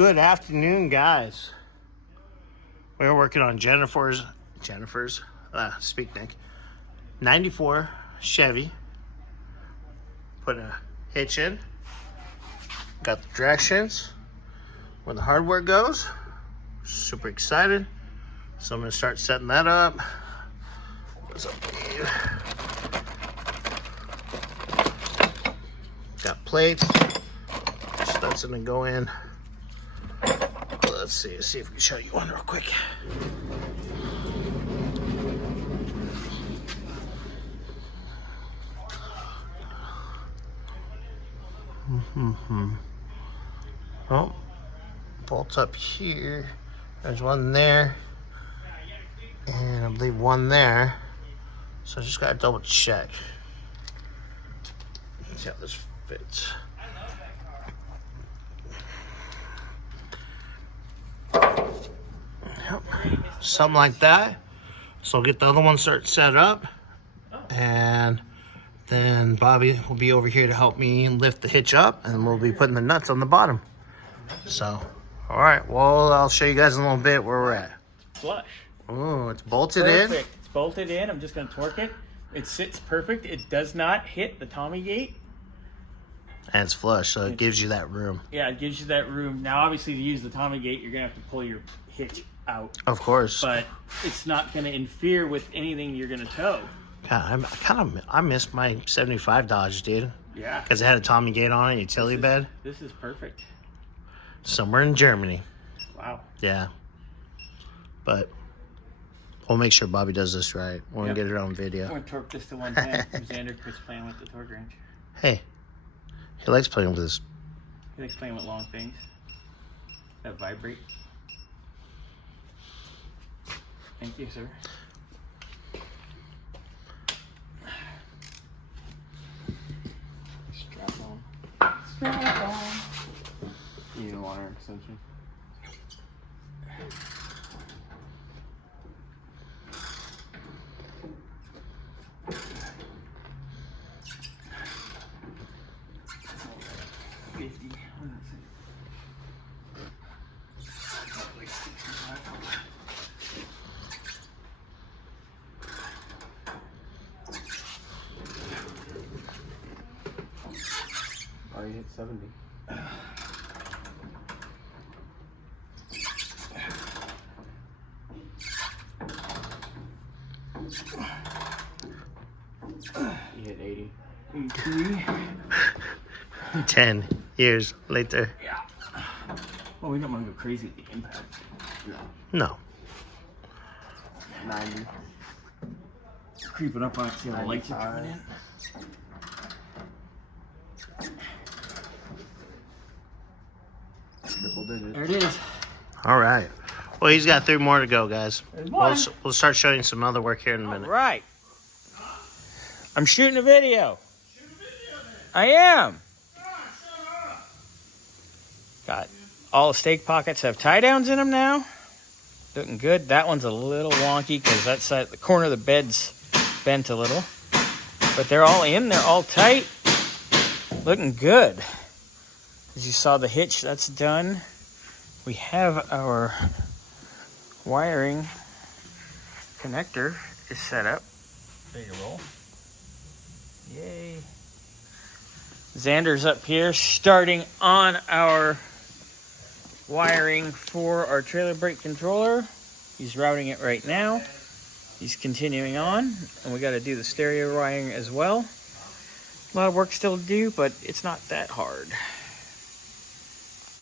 Good afternoon, guys. We're working on Jennifer's speak Nick 94 Chevy. Put a hitch in. Got the directions where the hardware goes. Super excited. So I'm gonna start setting that up. What's up, Dave? Got plates. So that's gonna go in. Let's see if we can show you one real quick. Oh, bolts up here. There's one there, and I believe one there. So I just gotta double check. Let's see how this fits. Yep. Something like that. So I'll get the other one set up, and then Bobby will be over here to help me lift the hitch up, and we'll be putting the nuts on the bottom. So, all right, well, I'll show you guys in a little bit where we're at. Flush. Oh, it's bolted Perfect. in. It's bolted in. I'm just going to torque it. It sits perfect. It does not hit the Tommy gate. And it's flush, so it gives you that room. Yeah, it gives you that room. Now, obviously, to use the Tommy gate, you're going to have to pull your hitch out. Of course. But it's not going to interfere with anything you're going to tow. God, I missed my 75 Dodge, dude. Yeah. Because it had a Tommy gate on it, utility bed. This is perfect. Somewhere in Germany. Wow. Yeah. But we'll make sure Bobby does this right. We're going to get it on video. I'm going to torque this to 110. Xander quits playing with the torque wrench. Hey, he likes playing with this. He likes playing with long things that vibrate. Thank you, sir. Strap on. Strap on. You need a water extension. Oh, you hit 70. You hit 80. 83. 10 years later. Yeah. Well, we don't want to go crazy with the impact. No. 90. Creeping up on it, see how the lights are coming in. Triple digits. There it is. All right. Well, he's got 3 more to go, guys. There's one. We'll start showing some other work here in a minute. All right. I'm shooting a video. I am. Got all the stake pockets have tie downs in them now. Looking good. That one's a little wonky because that side, the corner of the bed's bent a little. But they're all in. They're all tight. Looking good. As you saw, the hitch, that's done. We have our wiring connector is set up. Ready to roll. Yay. Xander's up here starting on our wiring for our trailer brake controller. He's routing it right now. He's continuing on, and we got to do the stereo wiring as well. A lot of work still to do, but it's not that hard.